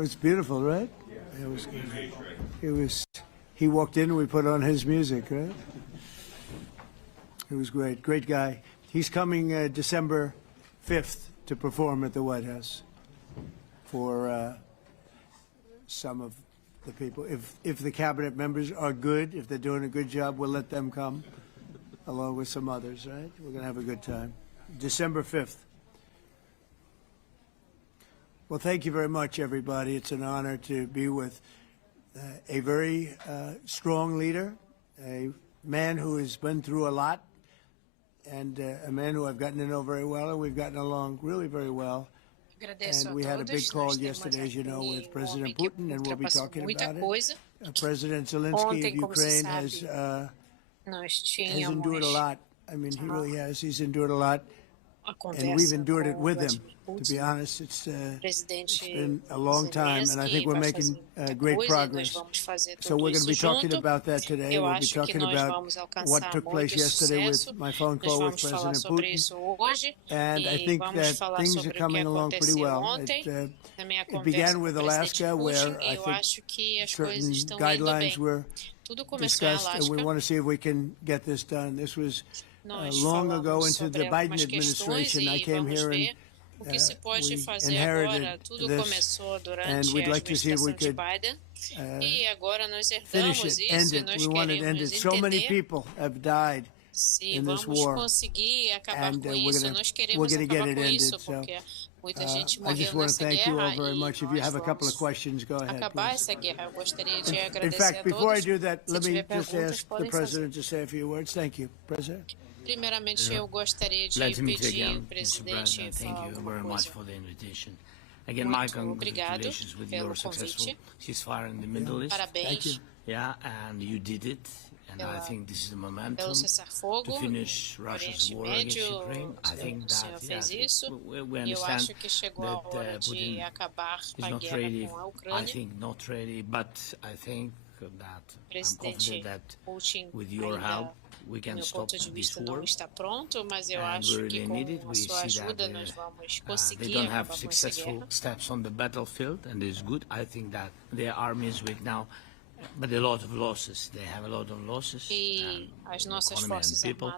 was beautiful, right? It was good. It was. He walked in and we put on his music, right? It was great. Great guy. He's coming December 5th to perform at the White House for some of the people. If the cabinet members are good, if they're doing a good job, we'll let them come along with some others, right? We're going to have a good time. December 5th. Well, thank you very much, everybody. It's an honor to be with a very strong leader, a man who has been through a lot, and a man who I've gotten to know very well, and we've gotten along really very well. And we had a big call yesterday, as you know, with President Putin, and we'll be talking about it. President Zelensky of Ukraine has endured a lot. I mean, he really has. He's endured a lot. And we've endured it with him, to be honest. It's been a long time, and I think we're making great progress. So we're going to be talking about that today. We'll be talking about what took place yesterday with my phone call with President Putin. And I think that things are coming along pretty well. It began with Alaska, where I think certain guidelines were discussed, and we want to see if we can get this done. This was long ago into the Biden administration. I came here and we inherited this, and we'd like to see if we could finish it, end it. We want it ended. So many people have died in this war, and we're going to get it ended. So I just want to thank you all very much. If you have a couple of questions, go ahead. In fact, before I do that, let me just ask the President to say a few words. Thank you, President. Primeiramente, eu gostaria de pedir ao presidente falar alguma coisa. Muito obrigado pelo convite. Parabéns. And you did it. And I think this is the momentum to finish Russia's war against Ukraine. I think that, yes, we understand that Putin is not ready. I think not ready, but I think that I'm confident that with your help, we can stop this war. And we really need it. We see that they don't have successful steps on the battlefield, and it's good. I think that their army is weak now, but a lot of losses. They have a lot of losses. Economy and people.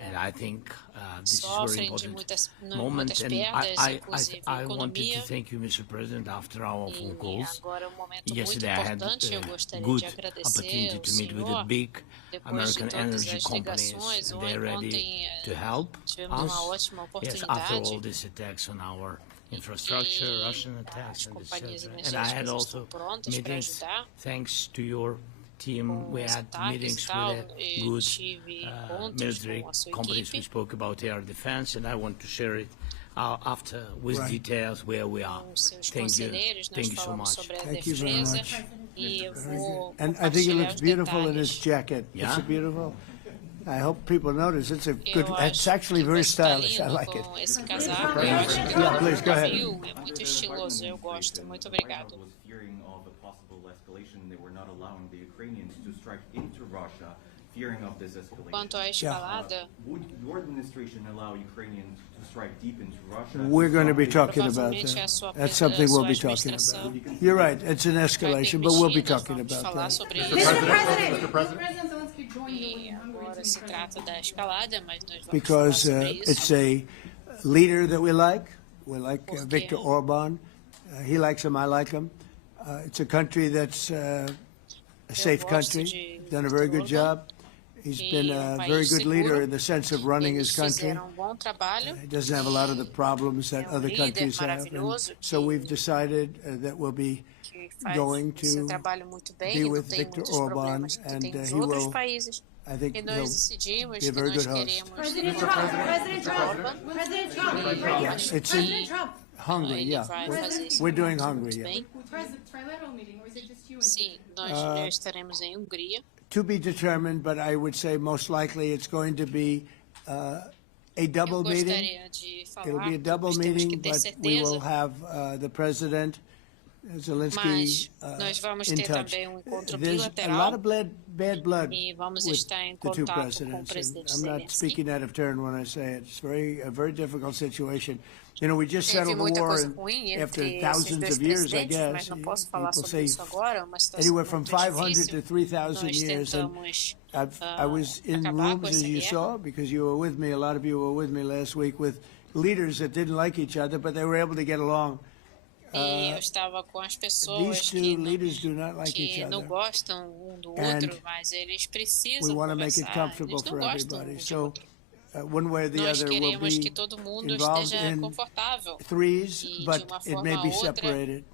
And I think this is a very important moment. And I wanted to thank you, Mr. President, after our phone calls. Yesterday I had a good opportunity to meet with the big American energy companies. They're ready to help us. Yes, after all these attacks on our infrastructure, Russian attacks, and etc. And I had also meetings, thanks to your team, we had meetings with good military companies. We spoke about air defense, and I want to share it after with details where we are. Thank you. Thank you so much. Thank you very much. And I think it looks beautiful in his jacket. Yeah? It's a beautiful. I hope people notice. It's a good. It's actually very stylish. I like it. Yeah, please go ahead. Muito estiloso, eu gosto. Muito obrigado. Was fearing of a possible escalation. They were not allowing the Ukrainians to strike into Russia, fearing of this escalation. Quanto à escalada, Would your administration allow Ukrainians to strike deep into Russia? We're going to be talking about that. That's something we'll be talking about. You're right. It's an escalation, but we'll be talking about that. Mr. President. Agora se trata da escalada, mas nós vamos Because falar sobre isso. it's a leader that we like. We like Viktor Orban. He likes him. I like him. It's a country that's a safe country. Done a very good job. He's been a very good leader in the sense of running his country. He doesn't have a lot of the problems that other countries have. And so we've decided that we'll be going to be with Viktor Orban, and he will, I think, he'll be a very good host. President Trump. Yes, it's in Hungary, yeah. We're doing Hungary, yeah. Sim, nós estaremos em Hungria. To be determined, but I would say most likely it's going to be a double meeting. It'll be a double meeting, but we will have the president Zelensky nós vamos in ter touch. também encontro There's a bilateral lot of bad blood e vamos with estar em the two contato com o presidents. presidente I'm not Zelensky. speaking out of turn when I say it. It's a very difficult situation. You know, we just Teve settled the muita war coisa ruim after entre esses thousands dois of years, I presidentes, mas guess. não posso falar People sobre say isso agora, é uma situação anywhere from muito 500 to difícil. 3,000 Nós years. And tentamos I was in acabar com rooms, as essa you guerra. saw, because you were with me, a lot of you were with me last week, with leaders that didn't like each other, but they were able to get along. E eu estava com as pessoas These two leaders do not like each que não other. gostam um do And outro, mas eles We precisam want to make it conversar. comfortable Eles não for gostam everybody. um de So, outro. one way or the Nós other, we'll queremos be que todo mundo involved esteja in confortável. threes, E de but uma it forma may be ou outra, separated.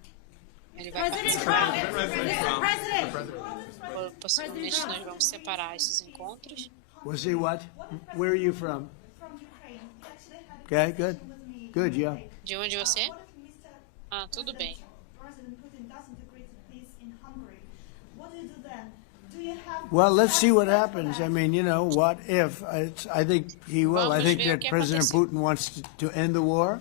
ele vai President participar. Trump. Possivelmente nós vamos separar esses encontros. Was he what? Where are you from? From Ukraine. He actually had Okay, good. Good, yeah. De onde você é? What if Mr. Ah, tudo bem. President Putin doesn't agree to peace in Hungary? What do you do then? Do you have Well, let's see what happens. I mean, you know, what if? I think he will. I Vamos think ver o that que President acontece. Putin wants to end the war,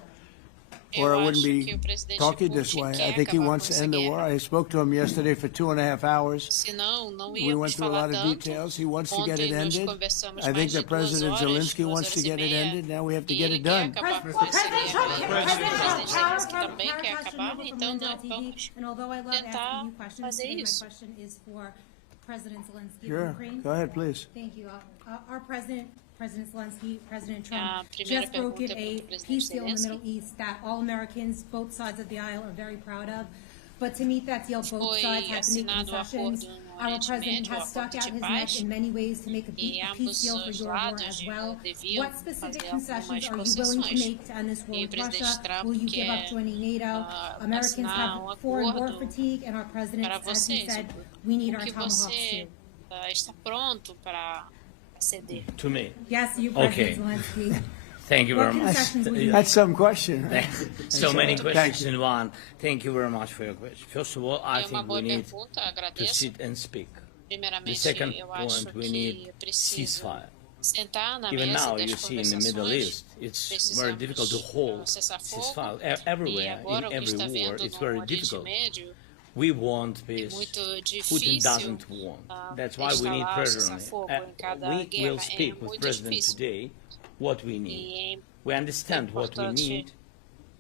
or I Eu wouldn't acho be que o presidente talking this Putin way. quer I think he acabar wants com to essa end the war. guerra. I spoke to him yesterday for 2.5 hours. Senão, não We went íamos through a falar lot of tanto. details. He wants to get Ontem it nós ended. conversamos I mais think de that President 2 horas, Zelensky wants to 2 get it horas e ended. meia. Now we have to E get ele it quer done. acabar com essa guerra. O presidente Zelensky também quer acabar, então nós vamos And although I love tentar asking you questions, fazer today my isso. question is for President Zelensky of Sure. Ukraine. Go ahead, please. Thank you. Our President Zelensky, President A Trump, primeira just brokered pergunta é a para o presidente peace deal in the Zelensky. Middle East that all Americans, both sides of the aisle, are very proud of. But to meet that deal, both Foi sides have to make assinado o concessions. acordo no Our Oriente president Médio, o has stuck acordo out de his neck paz, in many ways to make a e peace ambos deal for os your war lados as well. deviam What specific fazer concessions algumas are you willing to concessões. make to end this war E o with presidente Russia? Trump Will you give up quer joining NATO? Americans assinar have foreign war acordo fatigue, and our president, para as he vocês. said, we need O our que tomahawks você too. está pronto para ceder? To me. Yes, you, Okay. President Zelensky. Thank you What very much. concessions will you That's some question. Right? So many Thank questions you. in one. Thank you very much for your question. First of all, I É uma think we boa need pergunta, to agradeço. sit and speak. The Primeiramente, second eu acho point, we que need preciso ceasefire. sentar na Even mesa now, das you see in the Middle conversações. East, it's very Precisamos difficult to hold cessar-fogo. ceasefire. E Everywhere, agora, in o que está every war, vendo it's no very Oriente difficult. Médio We want é peace. muito Putin difícil doesn't want. That's why we need instalar o pressure on cessar-fogo it. em cada We guerra. will speak É with muito President difícil. today what we E need. We understand what we importante. need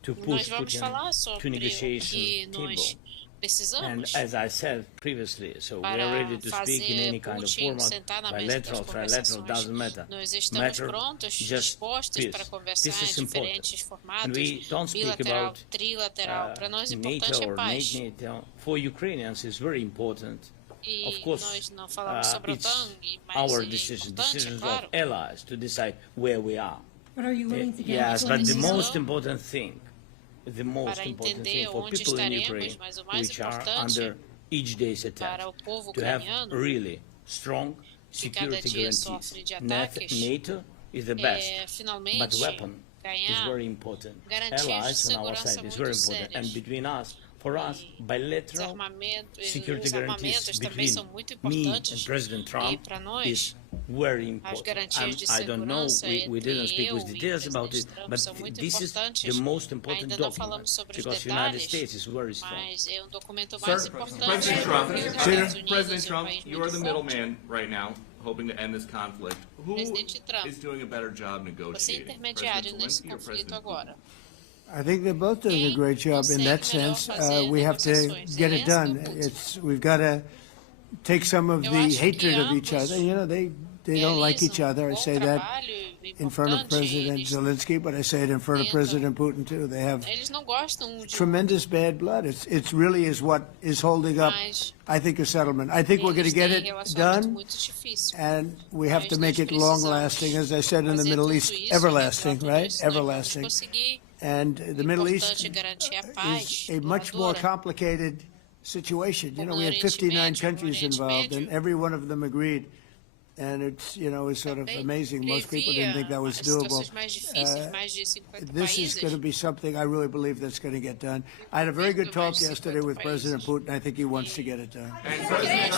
to nós push vamos Putin falar to sobre o negotiation que table. nós And precisamos as I said previously, so we para are ready to speak in fazer any kind of Putin format, sentar na mesa das bilateral, trilateral, conversações. doesn't matter. Nós estamos Matter prontos, just dispostos para peace. conversar This is em important. diferentes And formatos, we don't speak bilateral, about trilateral. Para nós, o importante NATO é or paz. NATO. For Ukrainians, it's very important. E Of course, nós não falamos sobre a it's OTAN, mas our é decision, importante, é decisions claro. of allies to decide where we are. But are you willing to give Yes, up but the joining most NATO? important thing, Para entender for onde people in estaremos, Ukraine, mas o mais which are importante under each day's attack, para o povo to have ucraniano, really strong que cada security dia guarantees. sofre de ataques, NATO is the best, but finalmente weapon is ganhar very important. garantias de Allies on our segurança side is muito very important, and sérias. between us, for us, bilateral security Os guarantees armamentos também between são muito me and importantes. President E Trump para nós, is very as important. garantias de I don't know, segurança we didn't entre speak with eu e o details about it, presidente Trump but são muito this is importantes. the most important Ainda não document, falamos sobre os because the United detalhes, States is very strong. mas é documento mais importante. President Trump, que os Estados Unidos President é um Trump, país you are the muito forte. middleman right now, hoping to end this conflict. Who Presidente Trump, is doing a better job você é negotiating? intermediário President nesse Zelensky or conflito President agora. I think they're both doing a great job in that sense. We have to get it done. We've got to take some of the hatred of each other. You know, they don't like each other. I say that in front of President Zelensky, but I say it in front of President Putin too. They have Eles não gostam de tremendous bad blood. It's really is what is holding up, mas I think, a settlement. I think we're going to eles get têm it relacionamento done, muito difícil. and we have to Mas make nós it long-lasting, as I said in the fazer Middle tudo East, isso, everlasting, tudo right? isso, nós vamos Everlasting. conseguir. And the Middle East Importante é garantir a paz is a much more duradoura. complicated situation. You know, we had Oriente 59 Médio, countries Oriente involved, and Médio. every one of them agreed. And it's, you know, it's sort of Também amazing. Most people didn't think that was as doable. situações mais difíceis, mais de 50 This is going to países. be something I really believe that's going to get done. I had a very good talk Mais de 50 yesterday with President países. Putin. I think he wants to get it done. And President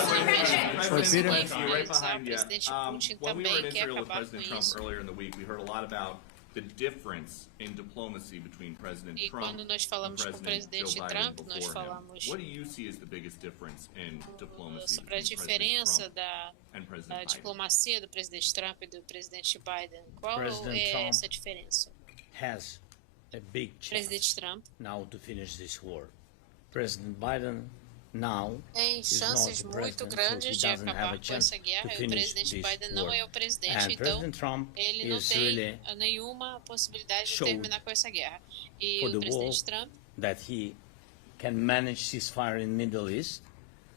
President Zelensky, Zelensky, right behind you. Presidente Putin When we were também in quer Israel with acabar com President Trump isso. earlier in the week, we heard a lot about the difference in diplomacy between President E Trump quando nós and falamos com o President presidente Joe Trump, Biden nós before him, falamos what do you see as the biggest difference in diplomacy sobre a between diferença President Trump da and President Biden? diplomacia do presidente Trump e do presidente Biden. Qual President é Trump essa diferença? has a big Presidente chance Trump now to finish this war. President Biden now tem is not chances the muito president, so grandes he de doesn't have acabar a com chance essa to guerra e o finish presidente this Biden não war. é o presidente, And então President Trump ele não is tem really nenhuma possibilidade de showed terminar com essa guerra. E for o the presidente world Trump that he can manage ceasefire in Middle East,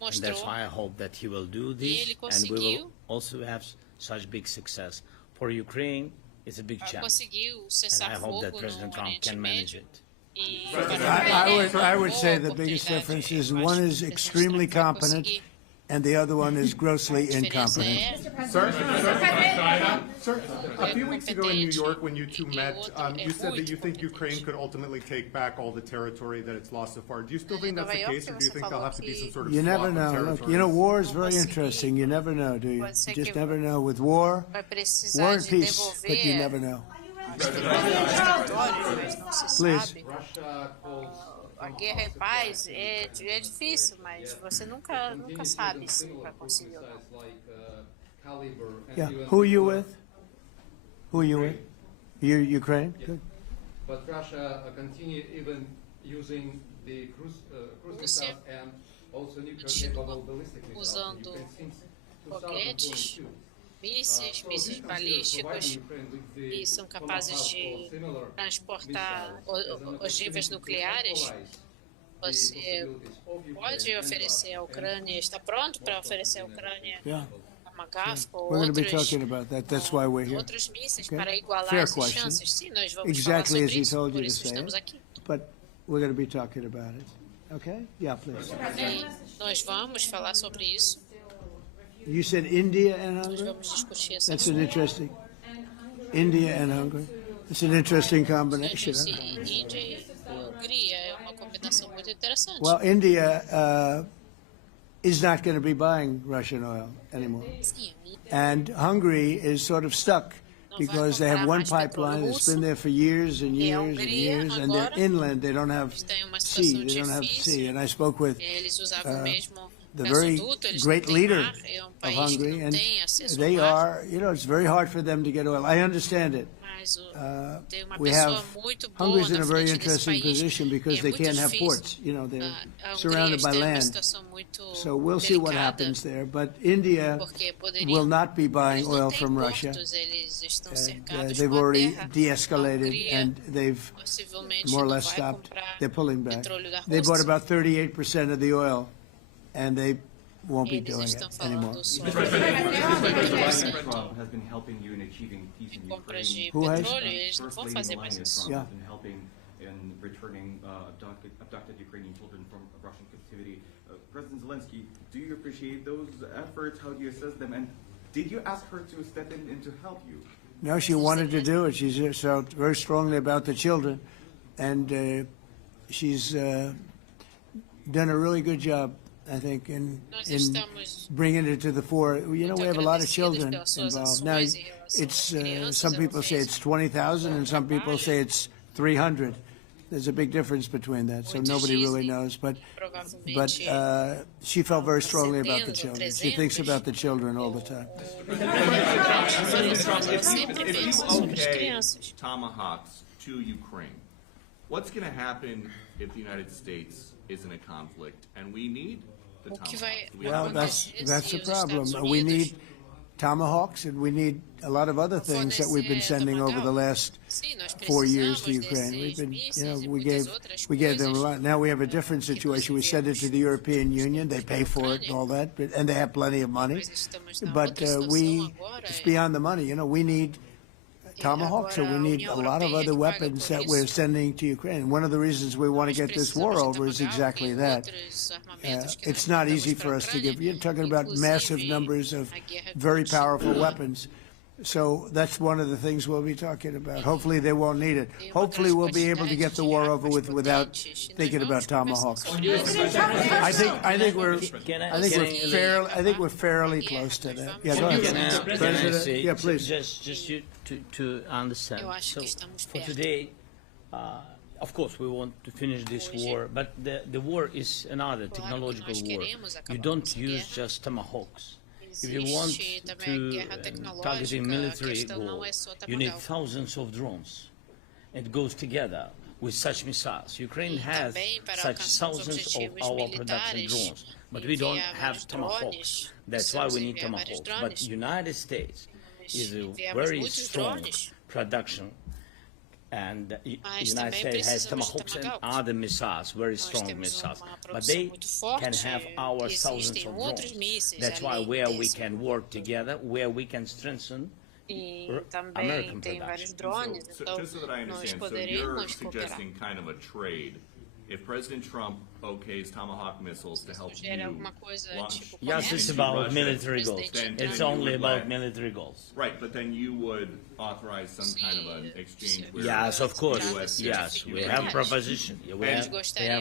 and that's mostrou why I hope that he will do ele this, and we conseguiu will also have such big success. For Ukraine, it's a big chance, conseguiu and cessar I hope that fogo President no Trump Oriente can manage Médio. it. E I would say the biggest difference is one is extremely competent and the other one is grossly incompetent. Sir, a few weeks ago in New York when you two met, you said that you think Ukraine could ultimately take back all the territory that it's lost so far. Do you still think that's the case, or do you think there'll have to be some sort of You swap never of know. territories? Look, you know, war is very interesting. You never know, do you? You just never know. With war, vai war precisar and de peace, but you never devolver know. territórios, mas não se Please. sabe. A guerra é paz, é difícil, mas você nunca sabe se vai conseguir ou não. Yeah. Who are you with? Who are you with? You Ukraine? Good. But Russia continue even using the cruise Rússia missiles and also nuclear continua capable ballistic missiles. usando You can since foguetes, 2022. mísseis balísticos que são capazes de transportar ogivas nucleares. Você pode oferecer à Ucrânia, está pronto para oferecer à Ucrânia Yeah. Tomahawk ou We're going to be talking about that. That's why we're here. outros mísseis Okay. para igualar Fair essas question. chances? Sim, nós vamos Exactly falar as sobre he isso, told por you to isso say estamos it. aqui. But we're going to be talking about it. Okay? Yeah, please. E nós vamos falar sobre isso, You said India and nós Hungary? vamos discutir essa That's an interesting. India and Hungary. It's an interesting combination. disse Huh? Índia e Hungria, é uma combinação muito interessante. Well, India is not going to be buying Russian oil anymore. Sim, And Hungary is sort of stuck because they have one pipeline that's been there for years and years and years, and they're inland. They don't have sea. They don't have sea. And I spoke with eles usavam mesmo the very gasoduto, eles great não têm leader mar, é of país que Hungary, não and tem acesso they ao mar, are, you know, it's very hard for them to get oil. I understand it. mas tem uma We pessoa have muito boa Hungary's in na a very frente desse interesting país. position because E é they muito can't have difícil. ports. You know, they're A Hungria surrounded by está em uma land. situação muito So we'll see what delicada, happens there. But India porque poderiam, will not be buying eles não oil têm from Russia. portos, eles estão And, cercados they've com a already terra. A de-escalated Hungria and they've possivelmente more or não less vai stopped. comprar They're pulling back. petróleo da They bought Rússia. about 38% of the oil, and they won't be Eles doing estão it anymore. falando sobre President Trump has been helping you in achieving peace in compras de Ukraine. Who has? petróleo, eles não First vão Lady fazer mais Melania isso. Trump Yeah. has been helping in returning abducted Ukrainian children from Russian captivity. President Zelensky, do you appreciate those efforts? How do you assess them? And did you ask her to step in to help you? No, she wanted to do it. She's felt very strongly about the children, and she's done a really good job, I think, in Nós estamos bringing it to the fore. You know, we have a lot of agradecidos children pelas suas involved. Now, ações em relação it's às crianças, some ela people say fez it's 20,000, and some people say it's 300. There's a big difference between that, so Muitos nobody really dizem, knows. But provavelmente she felt very strongly about the 70, children. She thinks 300. about the children all the time. Eu sempre If you penso sobre as okay crianças. tomahawks to Ukraine, what's going to happen if the United States is in a conflict and we need the O que tomahawks? vai Do we have Well, acontecer that's se the os Estados problem. We Unidos... need tomahawks, and we need a lot of other things that we've been sending over the last Sim, nós 4 years to precisamos Ukraine. We've desses been, mísseis you know, e we muitas outras gave them a coisas. lot. Now we have a different situation. We send it to the European Union. They pay for it and all that, and they have plenty of money. Mas estamos na But outra situação agora. it's beyond the money. You know, we need tomahawks, so we need a lot of other weapons that we're sending to Ukraine. And one of the reasons we want to get this war over is exactly that. It's not easy for us to give. You're talking about massive numbers of very powerful weapons. So that's one of the things we'll be talking about. Hopefully they won't need it. Hopefully we'll be able to get the war over with without thinking about tomahawks. I think we're fairly close to that. Yeah, go ahead. President, yeah, please. Just to understand. So for today, of course, we want to finish this war, but the war is another technological war. You don't use just tomahawks. If you want to target military goals, you need thousands of drones. It goes together with such missiles. Ukraine has such thousands of our production drones, but we don't have tomahawks. That's why we need tomahawks. But United States is a very strong production, and the United States has tomahawks and other missiles, very strong missiles, but they can have our thousands of drones. That's why where we can work together, where we can strengthen American production. So just so that I understand, so you're suggesting kind of a trade. If President Trump okays Tomahawk missiles to help you launch... Yes, it's about military goals. It's only about military goals. Right, but then you would authorize some kind of an exchange where... Yes, of course. Yes, we have proposition. We have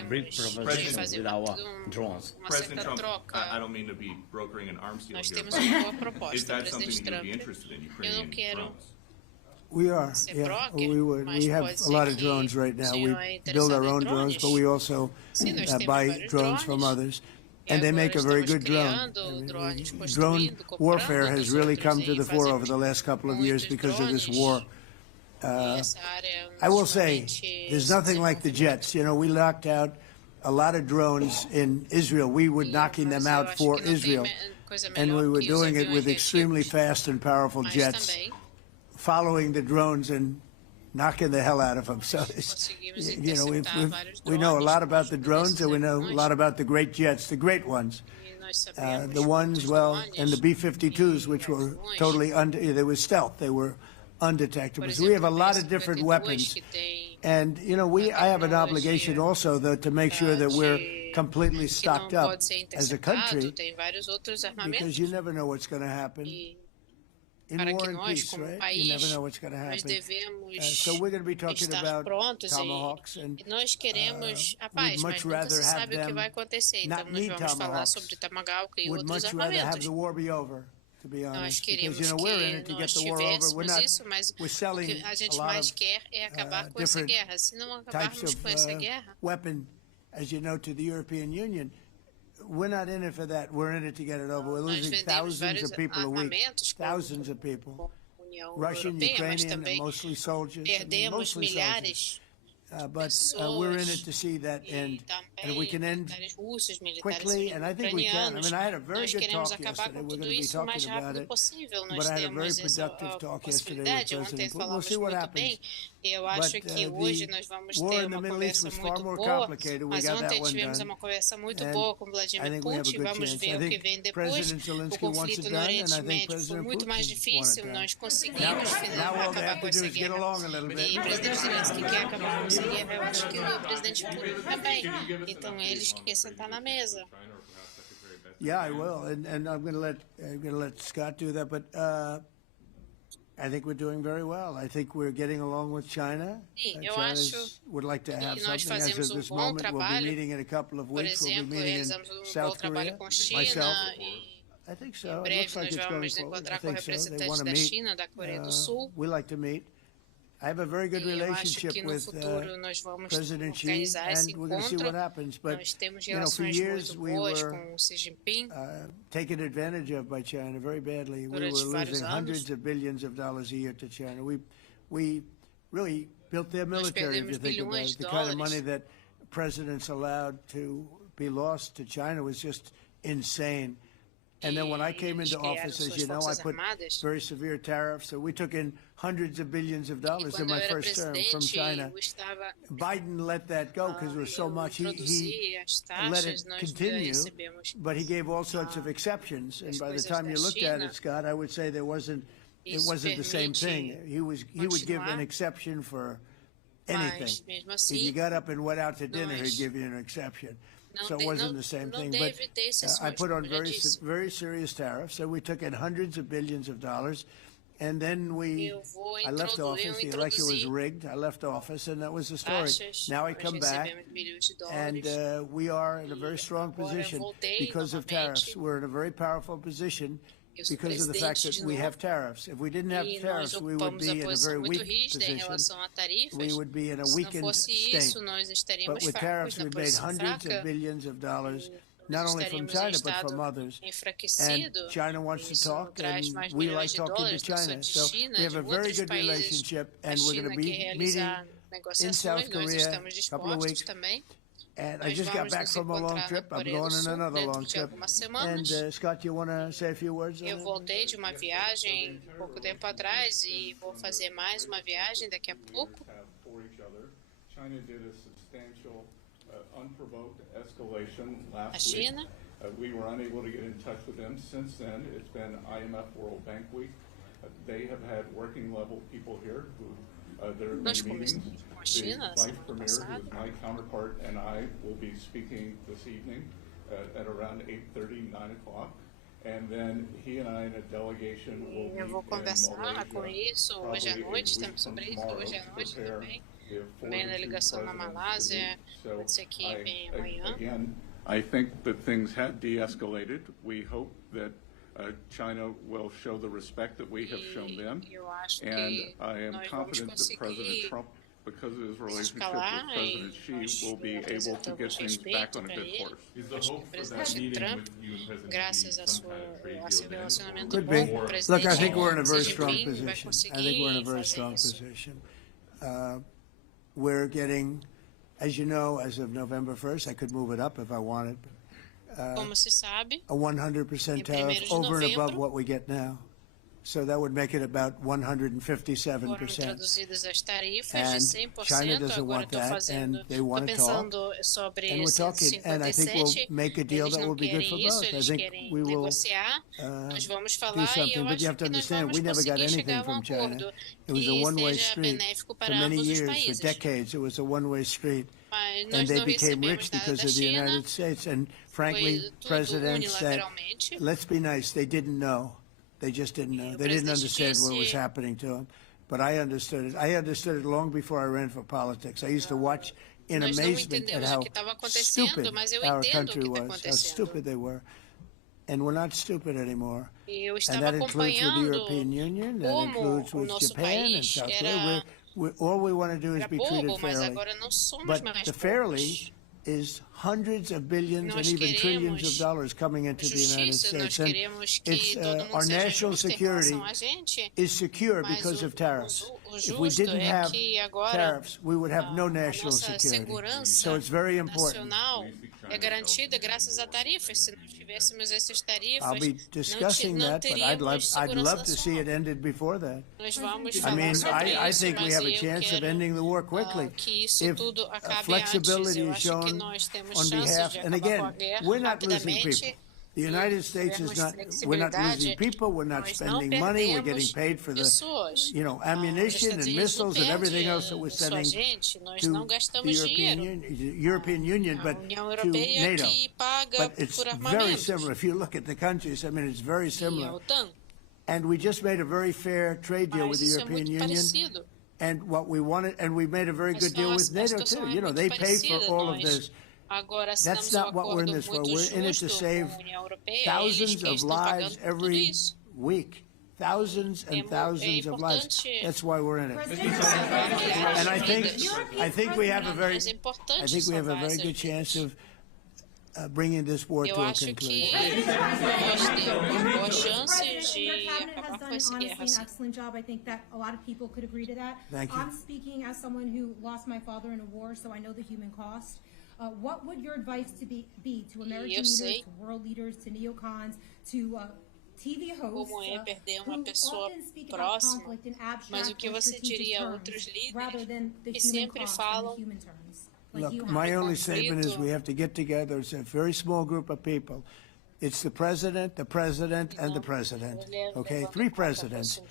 brief proposition with our drones. President Trump, I don't mean to be brokering an arms deal here, but is that something that you'd be interested in, Ukrainian drones? We are, yeah, we would. We have a lot of drones right now. We build our own drones, but we also buy drones from others, and they make a very good drone. Drone warfare has really come to the fore over the last couple of years because of this war. I will say, there's nothing like the jets. You know, we knocked out a lot of drones in Israel. We were knocking them out for Israel, and we were doing it with extremely fast and powerful jets, following the drones and knocking the hell out of them. So, you know, we know a lot about the drones, and we know a lot about the great jets, the great ones. The ones, well, and the B-52s, which were totally they were stealth. They were undetectable. So we have a lot of different weapons. And, you know, I have an obligation also, though, to make sure that we're completely stocked up as a country, because you never know what's going to happen. In war and peace, right? You never know what's going to happen. So we're going to be talking about tomahawks, and we'd much rather have them not need tomahawks. Would much rather have the war be over, to be honest, because, you know, we're in it to get the war over. We're selling a lot of different types of weapon, as you know, to the European Union. We're not in it for that. We're in it to get it over. We're losing thousands of people a week. Thousands of people. Russian, Ukrainian, and mostly soldiers. Mostly soldiers. But we're in it to see that end. And if we can end quickly, and I think we can. I mean, I had a very good talk yesterday. We're going to be talking about it. But I had a very productive talk yesterday with President Putin. We'll see what happens. But the war in the Middle East was far more complicated. We got that one done. And I think we have a good chance. I think President Zelensky wants it done, and I think President Putin wants it done. Now all they have to do is get along a little bit. Eu acho que o presidente Putin também. Então ele quer sentar na mesa. Yeah, I will, and I'm going to let Scott do that. But I think we're doing very well. I think we're getting along with China. China would like to have something as of this moment. We'll be meeting in a couple of weeks. We'll be meeting in South Korea. Myself. I think so. It looks like it's going forward. I think so. They want to meet. We like to meet. I have a very good relationship with President Xi, and we're going to see what happens. But, you know, for years we were taken advantage of by China very badly. We were losing hundreds of billions of dollars a year to China. We really built their military, if you think about it. The kind of money that presidents allowed to be lost to China was just insane. And then when I came into office, as you know, I put very severe tariffs. So we took in hundreds of billions of dollars in my first term from China. Biden let that go because there was so much. He let it continue, but he gave all sorts of exceptions. And by the time you looked at it, Scott, I would say it wasn't the same thing. He would give an exception for anything. If you got up and went out to dinner, he'd give you an exception. So it wasn't the same thing, but I put on very serious tariffs. So we took in hundreds of billions of dollars, And then I left office, the election was rigged, I left office, and that was the story. Now I come back, and we are in a very strong position because of tariffs. We're in a very powerful position because of the fact that we have tariffs. If we didn't have tariffs, we would be in a very weak position. We would be in a weakened state. But with tariffs, we've made hundreds of billions of dollars, not only from China, but from others. And China wants to talk, and we like talking to China. So we have a very good relationship, and we're going to be meeting in South Korea in a couple of weeks. And I just got back from a long trip. I'm going on another long trip. And Scott, you want to say a few words on Eu voltei de uma viagem pouco tempo atrás e vou fazer mais uma viagem daqui a pouco. China did a substantial unprovoked escalation A last week. China We were unable to get in touch with them since then. It's been IMF World Bank Week. They have had working level people here who there have Nós been meetings. conversamos com a The China Vice semana Premier, who passada. is my counterpart, and I will be speaking this evening at around 8:30, 9 o'clock. And then he and I and a delegation will meet Eu vou in conversar Malaysia, com isso hoje à probably a noite, week temos from sobre isso tomorrow hoje à to noite prepare também. the Também na forward ligação na presidents to Malásia, meet. So pode ser que venha amanhã. again, I think that things have de-escalated. We hope that China will show the respect that we have shown them. Eu acho And que I am nós vamos confident that President conseguir Trump, because of his relationship escalar with President Xi, will be able to get things back on a good course. Is the Acho que hope o for that presidente meeting Trump, with you and President graças Xi a some kind of trade seu deal then? relacionamento Could bom be. com o Look, presidente I think we're in a very Xi strong Jinping, vai position. I think we're in a conseguir very fazer strong isso. position. We're getting, as you know, as of November 1st, I could move it up if I wanted, Como se sabe, a 100% Em tariff 1º de over and above novembro. what we get now. So that would make it about foram 157%. introduzidas as tarifas And de 100%. China doesn't Agora want estou that, fazendo, and they estou want to talk. pensando sobre And we're talking, and I think we'll 157. make a deal Eles that não will be good querem for isso, both. I eles think querem we will negociar. Nós vamos do falar e something, eu but you acho have to que nós understand, vamos we never got conseguir anything chegar a from China. acordo It was a que one-way seja street benéfico for para many ambos os years, for países. decades. It was a one-way street. Mas And nós they não became recebemos rich nada because da of the China. United States. And frankly, Foi tudo presidents said, unilateralmente. let's be nice, they didn't know. They just didn't know. They didn't understand what was happening to them. But I understood it. I understood it long before I ran for politics. I used to watch in Nós não amazement at entendemos how o que estava acontecendo, stupid mas eu our entendo o country que está was, how acontecendo. stupid they were. And we're not stupid anymore. E eu And estava that includes with the acompanhando European Union, that como includes o with nosso Japan and país South Korea. era, All we want to do is era be bobo, treated mas fairly. agora não somos But mais the bobos. fairly is hundreds of billions and Nós even trillions of queremos dollars coming into the United justiça, nós States. And queremos que it's, todo mundo our seja national justo em security relação a gente, is secure mas because of tariffs. o If we justo didn't é have que agora tariffs, we would have no a national nossa security. segurança So it's very important. nacional é garantida graças a tarifas. Se não tivéssemos essas tarifas, I'll be discussing não that, but I'd teríamos love segurança to see it nacional. ended before that. Nós vamos I falar mean, sobre I isso, think we mas have a eu chance of quero ending the war quickly que isso if tudo acabe antes. flexibility Eu is acho que shown nós temos on chances behalf. de And acabar again, com a guerra we're not losing rapidamente. people. The United States is not. We're not losing people. We're not Nós não spending money. We're perdemos getting paid for the, pessoas. ammunition Os and Estados Unidos não missiles and everything perde else that we're sua sending gente. Nós to não the gastamos dinheiro. European Union, A but União to Europeia NATO. que paga But it's por very armamentos. similar. If you look at the countries, I mean, it's very E a similar. OTAN. And we just made a very fair trade deal with Mas the isso é European muito Union. parecido. And what we wanted, and we made a very Mas good deal with a NATO situação too. é muito They pay for parecida. all of Nós this. agora That's assinamos um not what we're in acordo this for. muito We're in it to justo save com a União Europeia. Eles thousands que of estão lives pagando tudo every isso. week. Thousands and thousands of lives. importante That's why we're in it. salvar milhares And de I think we have a very, vidas. É importante I think we have a salvar very essas good vidas. chance of bringing this war Eu to a acho que conclusion. nós temos boas chances President, de your cabinet acabar has com done essa honestly guerra. an Assim. excellent job. I think that a lot of people could agree to that. Thank you. I'm speaking as someone who lost my father in a war, so I know the human cost. What would your advice be to American leaders, sei to world leaders, to neocons, to TV hosts Como é perder uma who pessoa often speak about próxima, conflict in mas abstract o que or você strategic diria a terms, outros rather líderes than the que human sempre cost falam and the human terms? Like Look, you my have. only statement is conflito. we have to get together. It's a very small group of people. It's the president, and the president. Okay, three presidents.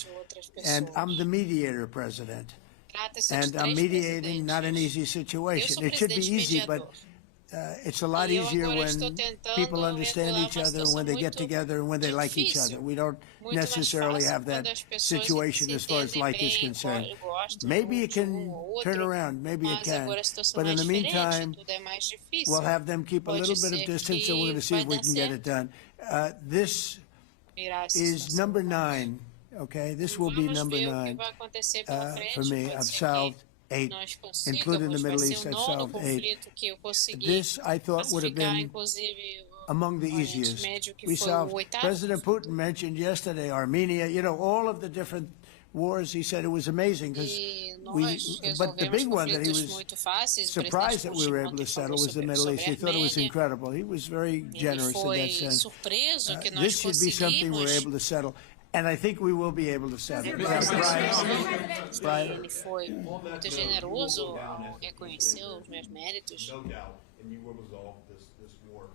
And I'm the mediator president. Trata-se de And I'm três mediating not an presidentes. easy situation. Eu sou It should be presidente easy, but mediador. it's a lot easier when people understand each other, and when they get together, and when they like each other. We don't necessarily have that situation as far as like is concerned. Maybe it can turn around, maybe it can. But in the meantime, we'll have them keep a little bit of distance, and we're going to see if we can get it done. This is number 9, okay? This will be number 9 for me. I've solved 8, including the Middle East. I've solved 8. This, I thought, would have been among the easiest. We solved, President Putin mentioned yesterday Armenia, you know, all of the different wars. He said it was amazing because but the big one that he was surprised that we were able to settle was the Middle East. He thought it was incredible. He was very generous in that sense. This should be something we're able to settle. And I think we will be able to settle. Ele foi muito generoso ao reconhecer os meus méritos.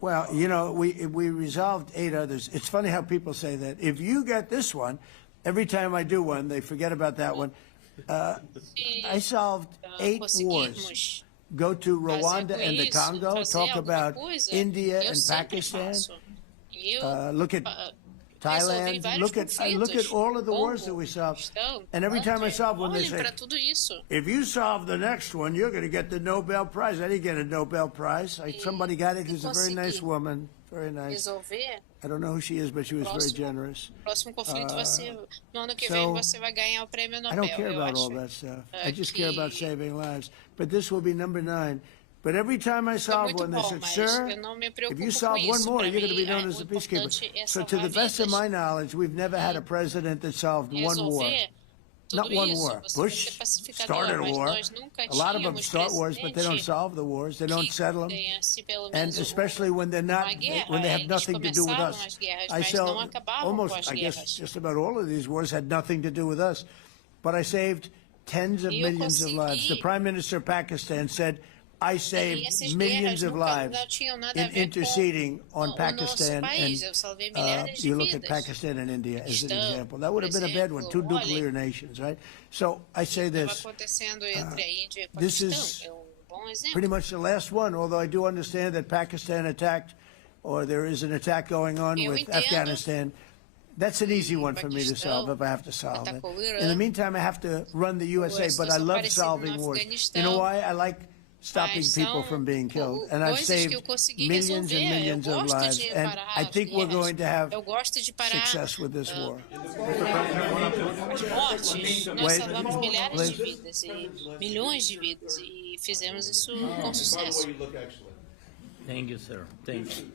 Well, you know, we resolved 8 others. It's funny how people say that. If you get this one, every time I do one, they forget about that one. I solved 8 wars. Go to Rwanda and the Congo, talk about India and Pakistan, look at Thailand, look at all of the wars that we solved. And every time I solve one, they say, if you solve the next one, you're going to get the Nobel Prize. I didn't get a Nobel Prize. Somebody got it who's a very nice woman. Very nice. I don't know who she is, but she was very generous. Próximo conflito no ano que vem você vai ganhar o prêmio Nobel. I don't care about all that stuff. I just care about saving lives. But this will be number 9. But every time I solve one, they said, sir, if you solve one more, you're going to be known as a peacekeeper. So to the best of my knowledge, we've never had a president that solved one war. Not one war. Bush started a war. A lot of them start wars, but they don't solve the wars. They don't settle them. And especially when they're not, when they have nothing to do with us. I saw almost, I guess, just about all of these wars had nothing to do with us. But I saved tens of millions of lives. The Prime Minister of Pakistan said, I saved millions of lives in interceding on Pakistan, and you look at Pakistan and India as an example. That would have been a bad one, 2 nuclear nations, right? So I say this, this is pretty much the last one, although I do understand that Pakistan attacked, or there is an attack going on with Afghanistan. That's an easy one for me to solve if I have to solve it. In the meantime, I have to run the USA, but I love solving wars. You know why? I like stopping people from being killed, and I've saved millions and millions of lives, and I think we're going to have success with this war. Nós salvamos milhares de vidas e milhões de vidas e fizemos isso com sucesso. Thank you, sir. Thank you.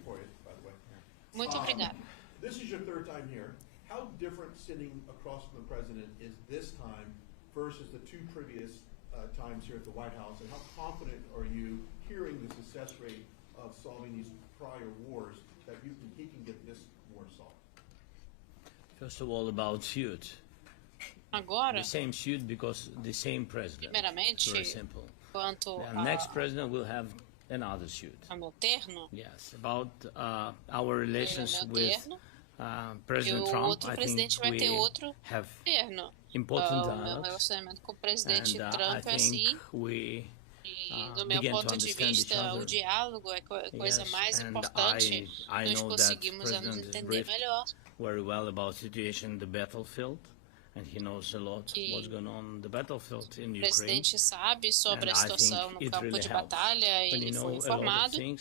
Muito obrigado. This is your 3rd time here. How different sitting across from the president is this time versus the 2 previous times here at the White House, and how confident are you hearing the success rate of solving these prior wars that he can get this war solved? First of all, about suit. Agora, the same suit because the same president. Primeiramente, very simple. Quanto the next president will have another suit. A meu terno. Yes, about our relations with President Trump. I think we have important dialogues, relacionamento com o presidente Trump é assim. E do meu ponto de vista, o diálogo é a coisa mais importante. Nós conseguimos nos entender melhor. Very well about situation in the battlefield, and he knows a lot what's going on the battlefield in Ukraine. O presidente sabe sobre a situação no campo de batalha, ele foi informado. E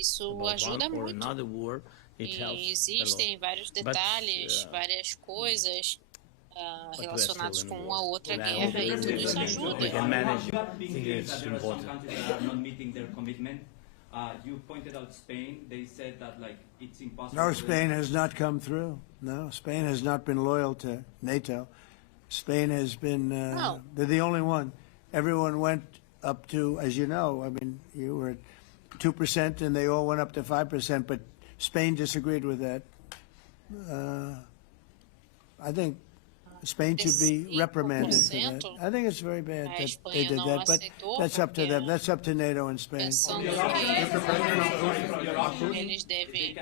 isso ajuda muito. E existem vários detalhes, várias coisas relacionados com uma outra guerra, e tudo isso ajuda. No, Spain has not come through. No, Spain has not been loyal to NATO. Spain has been, they're the only one. Everyone went up to, as you know, I mean, you were at 2% and they all went up to 5%, but Spain disagreed with that. I think Spain should be reprimanded for that. I think it's very bad that they did that, but that's up to them. That's up to NATO and Spain. Eles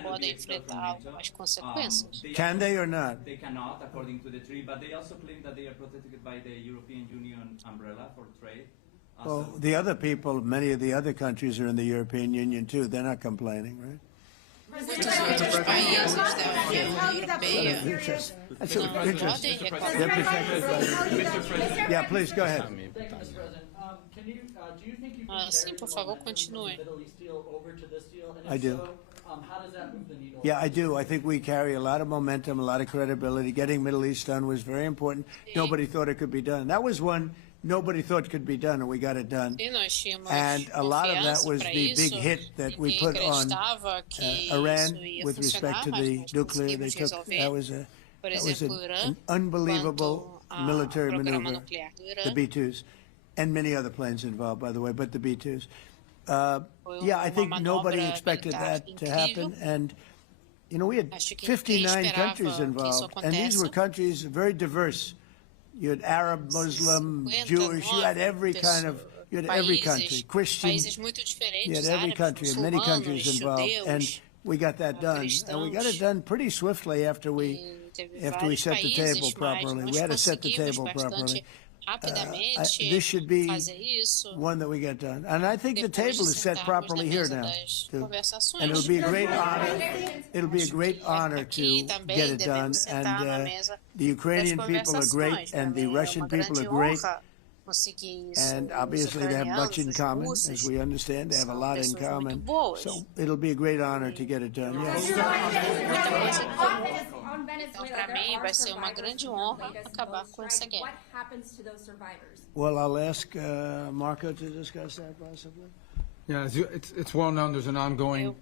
podem enfrentar as consequências. Can they or not? They cannot, according to the treaty, but they also claim that they are protected by the European Union umbrella for trade. Well, the other people, many of the other countries are in the European Union too. They're not complaining, right? Muitos outros países da União Europeia Yeah, please, go ahead. Sim, por favor, continue. I do. Yeah, I do. I think we carry a lot of momentum, a lot of credibility. Getting Middle East done was very important. Nobody thought it could be done. That was one nobody thought could be done, and we got it done. And a lot of that was the big hit that we put on Iran with respect to the nuclear. They took that was an unbelievable military maneuver, the B-2s, and many other planes involved, by the way, but the B-2s. Yeah, I think nobody expected that to happen, and you know, we had 59 countries involved, and these were countries very diverse. You had Arab, Muslim, Jewish, you had every kind of, you had every country, Christian, you had every country, and many countries involved, and we got that done. And we got it done pretty swiftly after we set the table properly. We had to set the table properly. This should be one that we get done. And I think the table is set properly here now, too. And it'll be a great honor. It'll be a great honor to get it done. And the Ukrainian people are great, and the Russian people are great. And obviously they have much in common, as we understand. They have a lot in common. So it'll be a great honor to get it done. Yes. Então, para mim, vai ser uma grande honra acabar com essa guerra. Well, I'll ask Marco to discuss that possibly. Yeah, it's well known there's an ongoing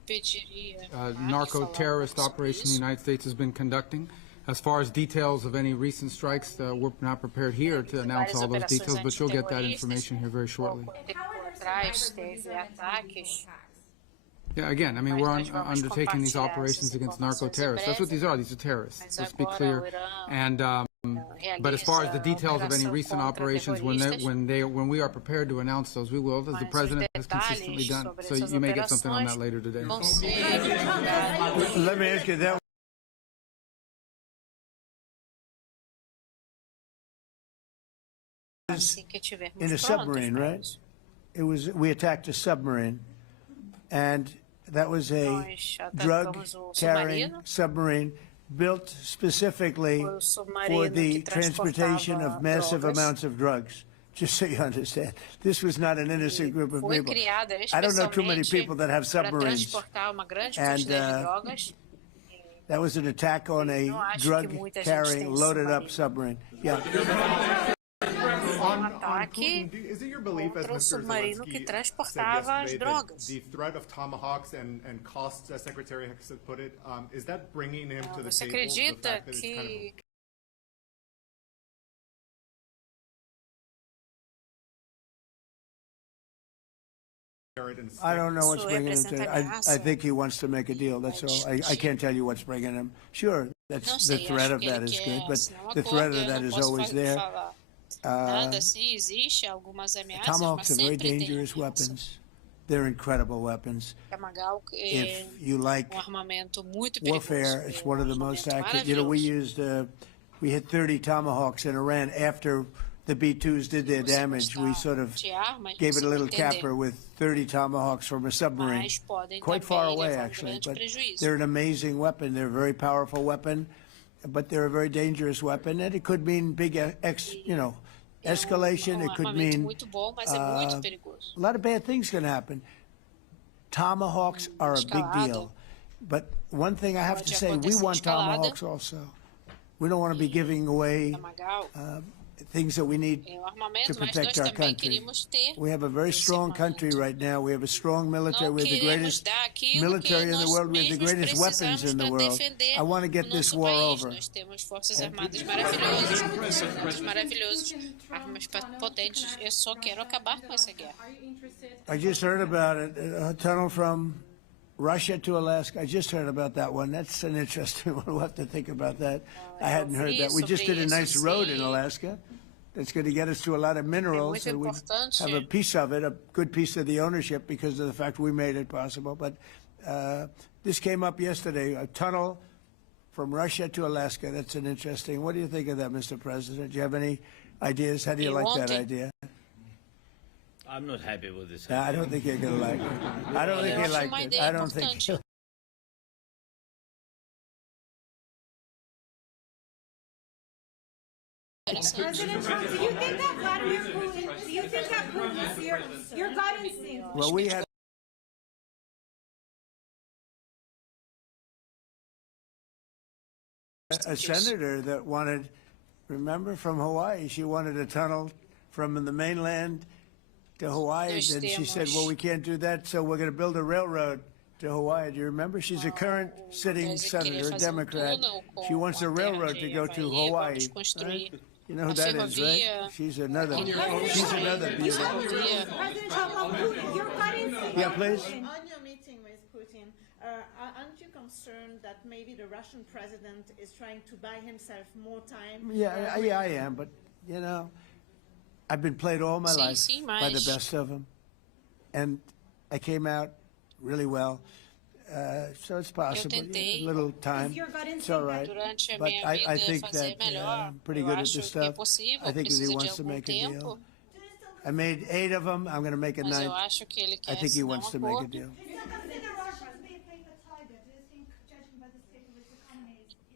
narco-terrorist operation the United States has been conducting. As far as details of any recent strikes, we're not prepared here to announce all those details, but you'll get that information here very shortly. Yeah, again, I mean, we're undertaking these operations against narco-terrorists. That's what these are. These are terrorists. Let's be clear. And but as far as the details of any recent operations, when we are prepared to announce those, we will, as the president has consistently done. So you may get something on that later today. Let me ask you that. In a submarine, right? It was. We attacked a submarine. And that was a drug-carrying submarine built specifically for the transportation of massive amounts of drugs, just so you understand. This was not an innocent group of people. I don't know too many people that have submarines. And that was an attack on a drug-carrying, loaded-up submarine. Yeah. Is it your belief, as Mr. Zelensky said yesterday, that the threat of tomahawks and costs, as Secretary Hicks put it, is that bringing him to the table? The fact that it's kind of I don't know what's bringing him to. I think he wants to make a deal. That's all. I can't tell you what's bringing him. Sure, that's the threat of that is good, but the threat of that is always there. Tomahawks are very dangerous weapons. They're incredible weapons. If you like warfare, it's one of the most accurate. You know, we hit 30 Tomahawks in Iran after the B-2s did their damage. We sort of gave it a little capper with 30 Tomahawks from a submarine, quite far away actually. But they're an amazing weapon. They're a very powerful weapon, but they're a very dangerous weapon, and it could mean big, escalation. It could mean a lot of bad things can happen. Tomahawks are a big deal, but one thing I have to say, we want Tomahawks also. We don't want to be giving away things that we need to protect our country. We have a very strong country right now. We have a strong military. We have the greatest military in the world. We have the greatest weapons in the world. I want to get this war over. I just heard about it, a tunnel from Russia to Alaska. I just heard about that one. That's an interesting one. We'll have to think about that. I hadn't heard that. We just did a nice road in Alaska that's going to get us to a lot of minerals. So we have a piece of it, a good piece of the ownership because of the fact we made it possible. But this came up yesterday, a tunnel from Russia to Alaska. That's an interesting. What do you think of that, Mr. President? Do you have any ideas? How do you like that idea? I'm not happy with this. I don't think you're going to like it. I don't think you like it. I don't think you. President Trump, do you think that Vladimir Putin, do you think that Putin is your gut instinct? Well, we had a senator that wanted, remember, from Hawaii, she wanted a tunnel from the mainland to Hawaii. And she said, well, we can't do that, so we're going to build a railroad to Hawaii. Do you remember? She's a current sitting senator, a Democrat. She wants a railroad to go to Hawaii. Right? You know who that is, right? She's another beauty. President Trump, your gut instinct. Yeah, please. On your meeting with Putin, aren't you concerned that maybe the Russian president is trying to buy himself more time? Yeah, I am, but, you know, I've been played all my life by the best of them, and I came out really well. So it's possible, a little time, it's all right, but I think that I'm pretty good at this stuff. I think that he wants to make a deal. I made 8 of them, I'm going to make a 9th. I think he wants to make a deal.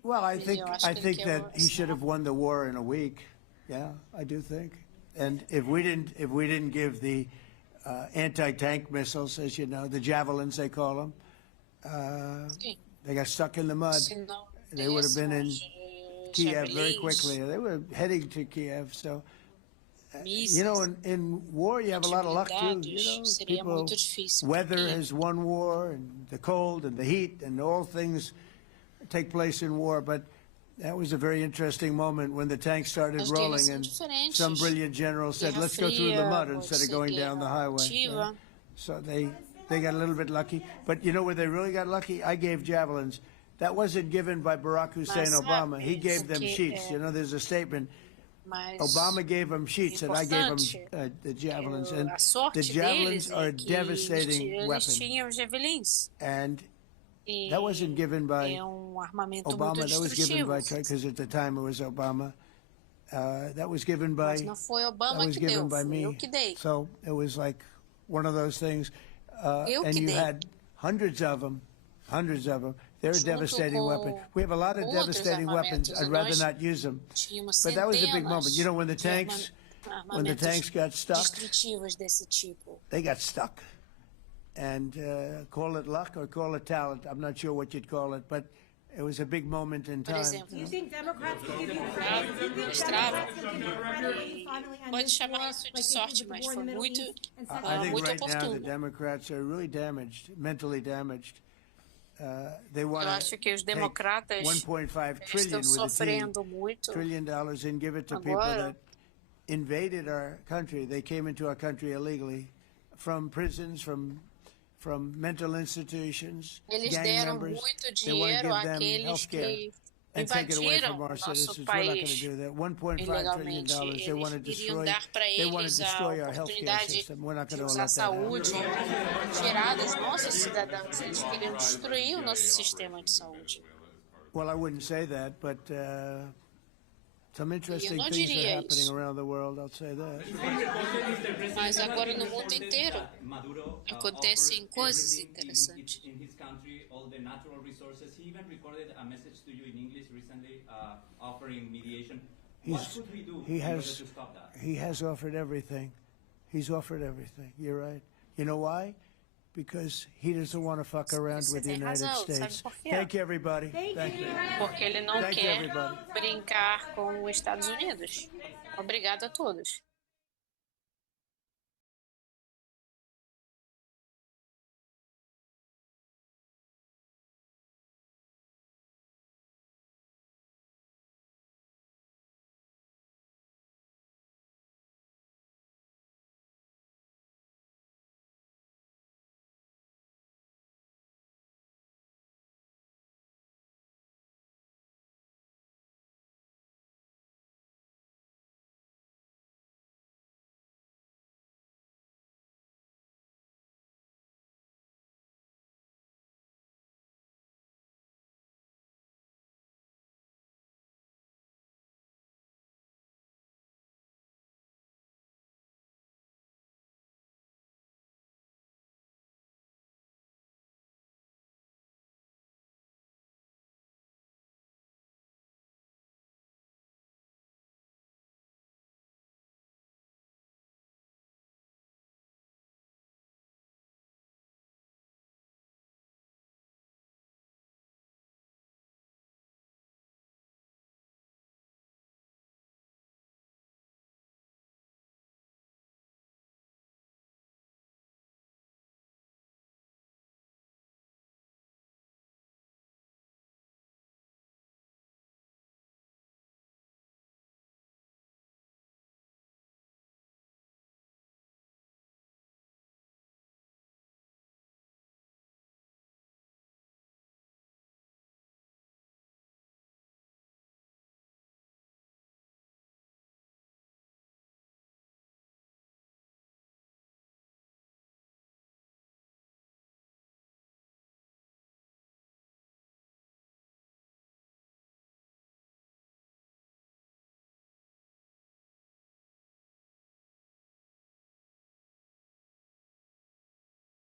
Well, I think that he should have won the war in a week. Yeah, I do think. And if we didn't give the anti-tank missiles, as you know, the javelins they call them, they got stuck in the mud. They would have been in Kiev very quickly. They were heading to Kiev. So, you know, in war you have a lot of luck too. You know, people, weather has won war, and the cold and the heat and all things take place in war. But that was a very interesting moment when the tanks started rolling, and some brilliant general said, "Let's go through the mud instead of going down the highway." So they got a little bit lucky. But you know where they really got lucky? I gave javelins. That wasn't given by Barack Hussein Obama. He gave them sheets. You know, there's a statement. Obama gave them sheets, and I gave them the javelins. And the javelins are devastating weapons. And that wasn't given by Obama. That was given by, because at the time it was Obama. That was given by me. So it was like one of those things. And you had hundreds of them. They're a devastating weapon. We have a lot of devastating weapons. I'd rather not use them. But that was a big moment. You know, when the tanks got stuck, they got stuck. And call it luck or call it talent. I'm not sure what you'd call it, but it was a big moment in time. Do you think Democrats can give you credit? Pode chamar isso de sorte, mas foi muito I think right now the Democrats are really damaged, mentally damaged. They want to take $1.5 trillion and give it to people that invaded our country. They came into our country illegally from prisons, from mental institutions, gang members. They want to give them health care and take it away from our citizens. We're not going to do that. $1.5 trillion. They want to destroy our health care system. We're not going to let that happen. Tirar dos nossos cidadãos, eles queriam destruir o nosso sistema de saúde. Well, I wouldn't say that, but some interesting things are happening around the world, I'll say that. Mas agora no mundo inteiro acontecem coisas interessantes. He has offered everything. He's offered everything. You're right. You know why? Because he doesn't want to fuck around with the United States. Thank you, everybody. Thank you. Porque ele não quer brincar com os Estados Unidos. Obrigado a todos.